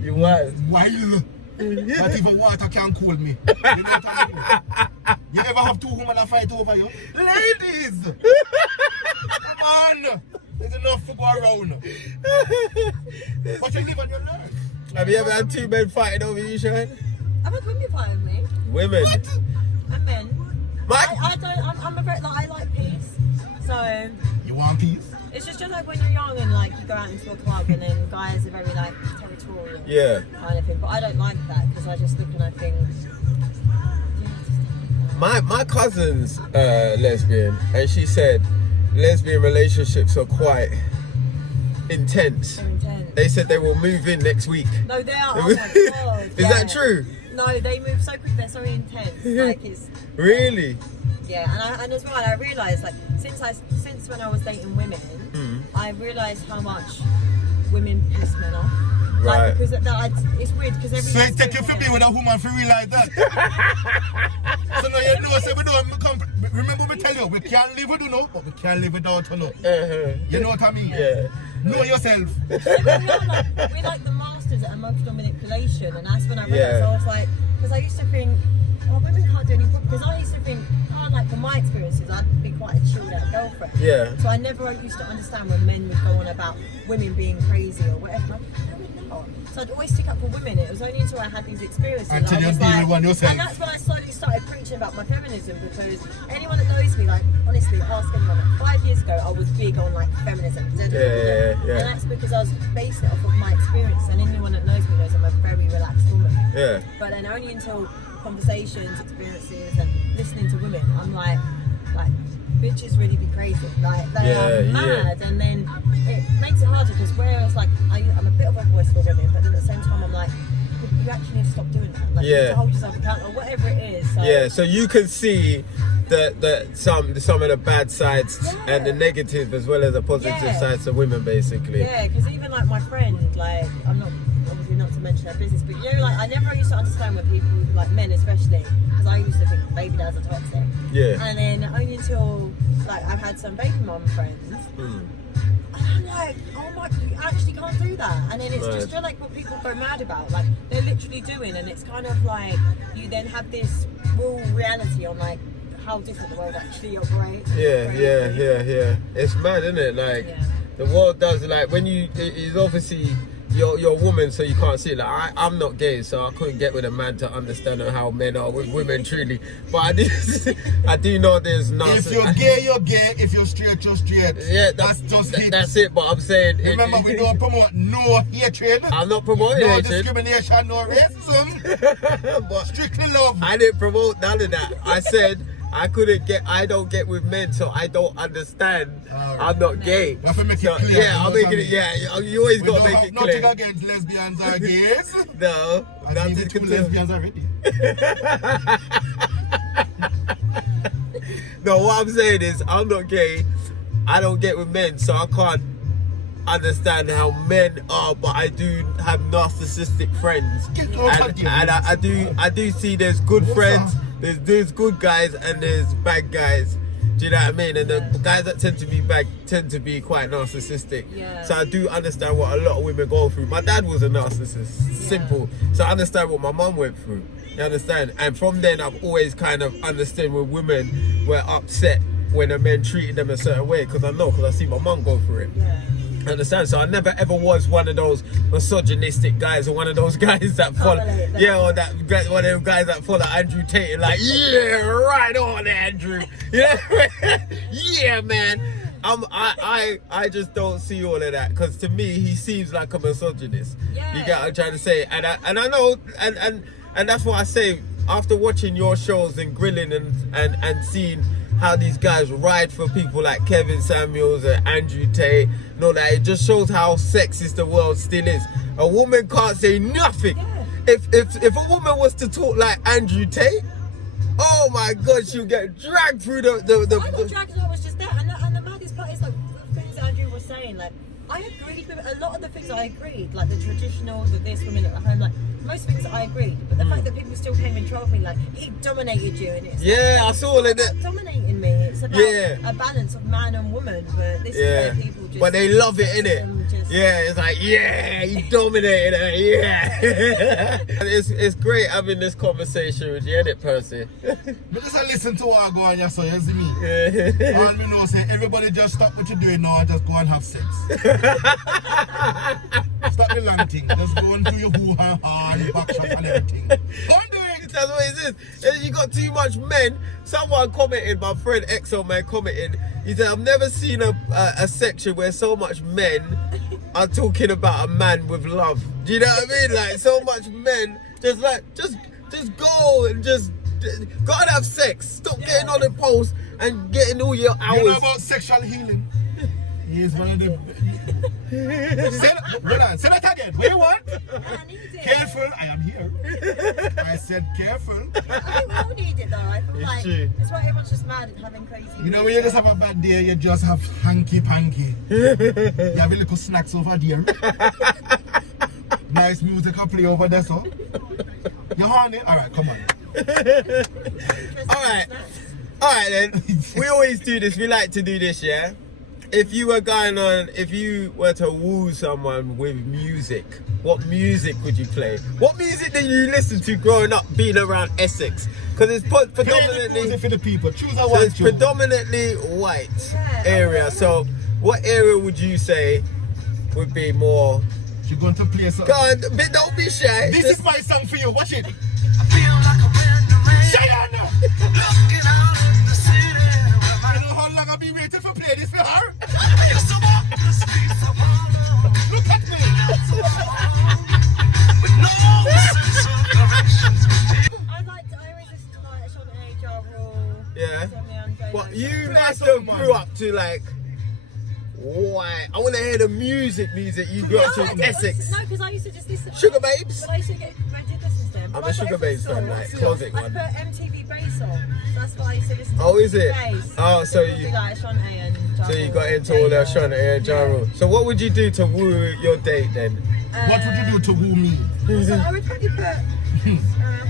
You wild. Wild. Not even water can cool me. You know what I mean? You ever have two women that fight over you? Ladies! Come on! There's enough to go around. But you live on your learn. Have you ever had two men fighting over you, Shine? I've had women fight with me. Women. And men. Mike? I don't. I'm a very like I like peace. So You want peace? it's just like when you're young and like you go out into a club and then guys are very like territorial. Yeah. Kind of thing. But I don't like that because I just look and I think. My cousin's lesbian, and she said lesbian relationships are quite intense. They're intense. They said they will move in next week. No, they are. Oh my god. Is that true? No, they move so quick. They're so intense. Like it's. Really? Yeah, and as well, I realised like since when I was dating women, I realised how much women piss men off. Right. Like, because it's weird because every. So it take you for me with a woman to realize that. So now you know, so we don't remember we tell you, we can't live with you know, but we can't live without you know. You know what I mean? Yeah. Know yourself. We're like the masters at emotional manipulation, and that's when I realised I was like, because I used to think, oh, women can't do any problem. Because I used to think, oh, like from my experiences, I'd be quite a chilled out girlfriend. Yeah. So I never used to understand when men would go on about women being crazy or whatever. No, we're not. So I'd always stick up for women. It was only until I had these experiences. Until I you was deal with one yourself. and that's when I slowly started preaching about my feminism, because anyone that knows me, like honestly, ask anyone. Like, 5 years ago, I was big on like feminism. Yeah. And that's because I was basing it off of my experience. And anyone that knows me knows I'm a very relaxed woman. Yeah. But then only until conversations, experiences, and listening to women, I'm like bitches really be crazy. Like they are mad, and then it makes it harder because whereas like I'm a bit of a voice for women, but then at the same time I'm like, you actually need to stop doing that. Like you need to hold yourself accountable, or whatever it is. So. Yeah, so you can see some of the bad sides and the negative as well as the positive sides of women, basically. Yeah, because even like my friend, like I'm not obviously not to mention her business, but you know, like I never used to understand when people, like men especially, because I used to think baby dads are toxic. Yeah. And then only until like I've had some baby mum friends. And I'm like, oh my, you actually can't do that. And then it's just feel like what people go mad about, like they're literally doing, and it's kind of like you then have this real reality on like how different the world actually operates. Yeah. It's mad, isn't it? Like the world does, like when you, it's obviously you're a woman, so you can't see it. Like I'm not gay, so I couldn't get with a man to understand how men are with women truly. But I do know there's nothing. If you're gay, you're gay. If you're straight, you're straight. Yeah, that's just it. That's it. But I'm saying, remember, we don't promote no hatred. I'm not promoting no hatred. Discrimination, no racism. But strictly love. I didn't promote none of that. I said I don't get with men, so I don't understand. I'm not gay. You have to make it clear. Yeah, I'm making it. Yeah, you always got to make it clear. Nothing against lesbians or gays. No, nothing against lesbians already. No, what I'm saying is I'm not gay. I don't get with men, so I can't understand how men are, but I do have narcissistic friends, and I do see there's good friends, there's good guys and there's bad guys. Do you know what I mean? And the guys that tend to be bad tend to be quite narcissistic. So I do understand what a lot of women go through. My dad was a narcissist, simple. So I understand what my mum went through. You understand? And from then I've always kind of understood when women were upset when a man treated them a certain way, because I see my mum go through it. Yeah. Understand? So I never ever was one of those misogynistic guys, or one of those guys that follow, or one of them guys that follow Andrew Tate and like, yeah, right on, Andrew. Yeah, yeah, man. I just don't see all of that, because to me he seems like a misogynist. Yeah. You get what I'm trying to say? And I know, and that's what I say after watching your shows and grilling and seeing how these guys ride for people like Kevin Samuels and Andrew Tate and all that. It just shows how sexist the world still is. A woman can't say nothing. Yeah. If a woman was to talk like Andrew Tate, oh my God, she'll get dragged through the I got dragged as I was just there, and the maddest part is like the things Andrew was saying. Like I agreed with a lot of the things. I agreed, like the traditional, the this women at home, like most things I agreed. But the fact that people still came and trolled me, like he dominated you, and it's I saw all of that. Dominating me. It's about a balance of man and woman, but this is where people just. But they love it, innit? Yeah, it's like, yeah, he dominated her, yeah. it's great having this conversation with you, innit, Percy? But just listen to what I go on here, so you see me. All me know say everybody just stop what you're doing now and just go and have sex. Stop the long thing. Just go and do your hoo-ha-ha and back shot and everything. Go and do it. That's what it is. You got too much men. Someone commented, my friend Exo man commented, he said, I've never seen a section where so much men are talking about a man with love. Do you know what I mean? Like, so much men just go and just go and have sex. Stop getting on the post and getting all your hours. You know about sexual healing? He is one of the... Say that again. What do you want? I need it. Careful, I am here. I said careful. I think we all need it though. I feel like true. it's why everyone's just mad and having crazy. You know, when you just have a bad day, you just have hanky-panky. You have a little snacks over there. Nice music I play over there, so. You horny? Alright, come on. Alright then. We always do this. We like to do this, yeah? If you were to woo someone with music, what music would you play? What music did you listen to growing up, being around Essex? Because it's predominantly for the people. Choose a so one. it's predominantly white area. So what area would you say would be more? You're going to play something. Go on, but don't be shy. This is my song for you. Watch it. Chian! I know how long I've been waiting for play this for her. Look at me. I always listen to like Sean A. Ja Rule. Yeah. Well, you Play must something, have grew up to like. Why? I want to hear the music you grew up to in Essex. No, because I used to just listen. Sugar Babes? But I used to get. I did listen to them. I'm a Sugar Babes fan, like closet I one. put MTV bass on. So that's what I used to listen to. Oh, is it? Bass. Oh, so It'd you. be like Sean A. and Ja So you Rule, got into all that Jada. Sean and Ja Rule. So what would you do to woo your date then? What would you do to woo me? So I would probably put.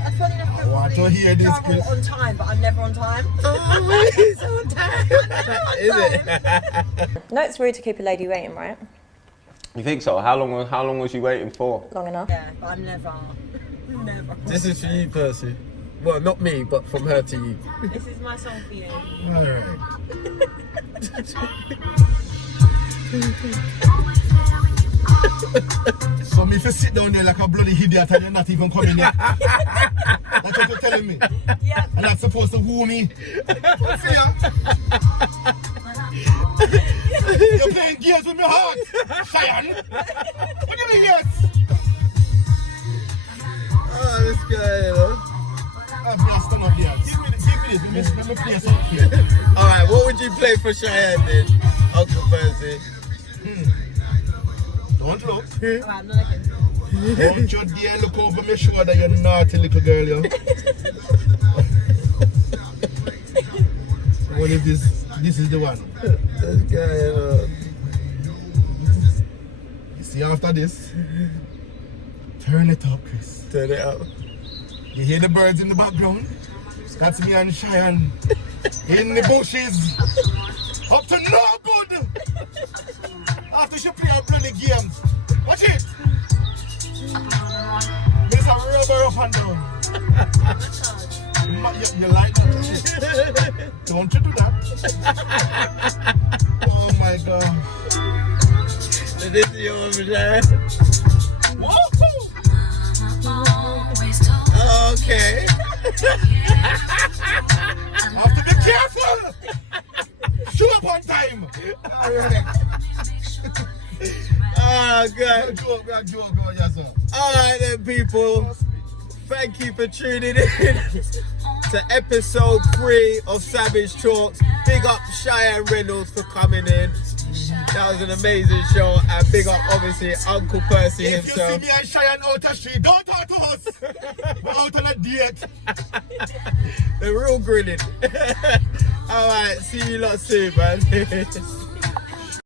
I'd probably never put want to probably hear this, Ja Rule Chris. on time, but I'm never on time. Always on time. Is it? No, it's rude to keep a lady waiting, right? You think so? How long was you waiting for? Long enough. Yeah, but I'm never. This is for you, Percy. Well, not me, but from her to you. This is my song for you. Alright. So me if you sit down there like a bloody idiot and you're not even coming yet. That's what you're telling me. Yeah. And that's supposed to woo me. See ya. You're playing games with my heart, Chian. What do you mean yes? Oh, this guy, you know. I'm gonna stand up here. Give me this. Let me play something here. Alright, what would you play for Cheyenne then, Uncle Percy? Don't look. Alright, I'm not looking. Don't you dare look over my shoulder, you naughty little girl, yo. What is this? This is the one. This guy, you know. You see after this? Turn it up, Chris. Turn it up. You hear the birds in the background? That's me and Cheyenne in the bushes. Up to no good. After she play our bloody games. Watch it. There's a rubber up and down. You like that? Don't you do that. Oh my God. So this is your Shayan. Whoa. Okay. Have to be careful. Show up on time. Alright. Oh, God. Joke, yes, sir. Alright then, people. Thank you for tuning in to episode 3 of Savage Talks. Big up Chian Reynolds for coming in. That was an amazing show. And big up, obviously, Uncle Percy If himself. you see me and Cheyenne out the street, don't talk to us. We're out on a date. The real grilling. Alright, see you lot soon, man.